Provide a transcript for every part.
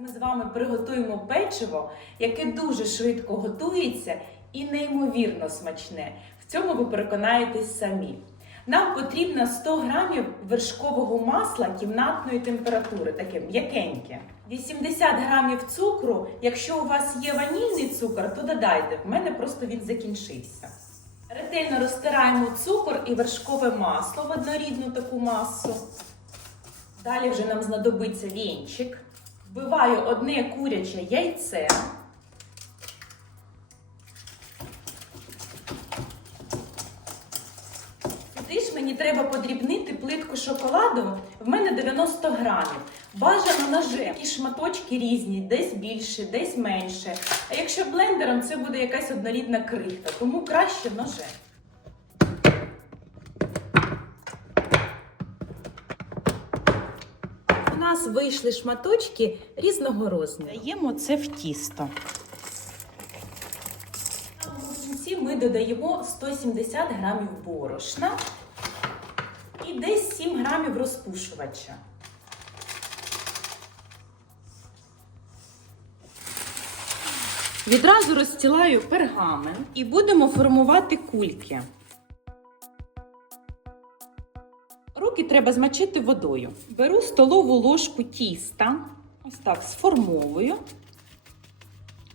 Ми з вами приготуємо печиво, яке дуже швидко готується і неймовірно смачне. В цьому ви переконаєтесь самі. Нам потрібно 100 грамів вершкового масла кімнатної температури, таке м'якеньке. 80 грамів цукру. Якщо у вас є ванільний цукор, то додайте. В мене просто він закінчився. Ретельно розтираємо цукор і вершкове масло в однорідну таку масу. Далі вже нам знадобиться вінчик. Вбиваю одне куряче яйце. Сюди ж мені треба подрібнити плитку шоколаду. В мене 90 грамів. Бажано ножем. Ті шматочки різні, десь більше, десь менше. А якщо блендером, це буде якась однорідна крихта, тому краще ножем. Нас вийшли шматочки різного розміру. Даємо це в тісто. В кінці ми додаємо 170 грамів борошна і десь 7 грамів розпушувача. Відразу розстілаю пергамент і будемо формувати кульки. Руки треба змочити водою. Беру столову ложку тіста, ось так сформовую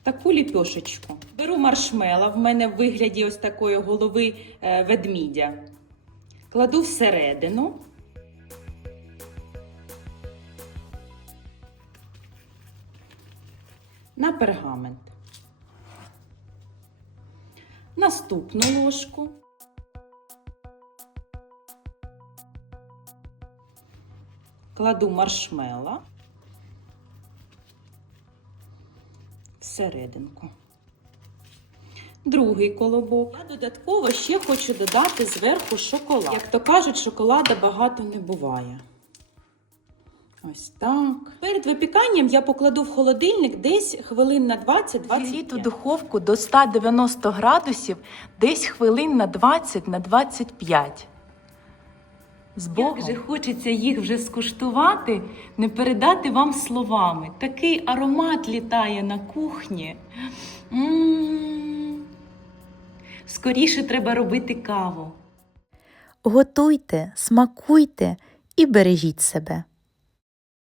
таку ліпьошечку. Беру маршмела, в мене в вигляді ось такої голови е, ведмідя. Кладу всередину. На пергамент. Наступну ложку. Кладу маршмела всерединку. Другий колобок. Я додатково ще хочу додати зверху шоколад. Як то кажуть, шоколада багато не буває. Ось так. Перед випіканням я покладу в холодильник десь хвилин на 20-25. Зігріть у духовку до 190 градусів десь хвилин на 20 на 25. З Богом. Як же хочеться їх вже скуштувати, не передати вам словами. Такий аромат літає на кухні. М. Скоріше треба робити каву. Готуйте, смакуйте і бережіть себе.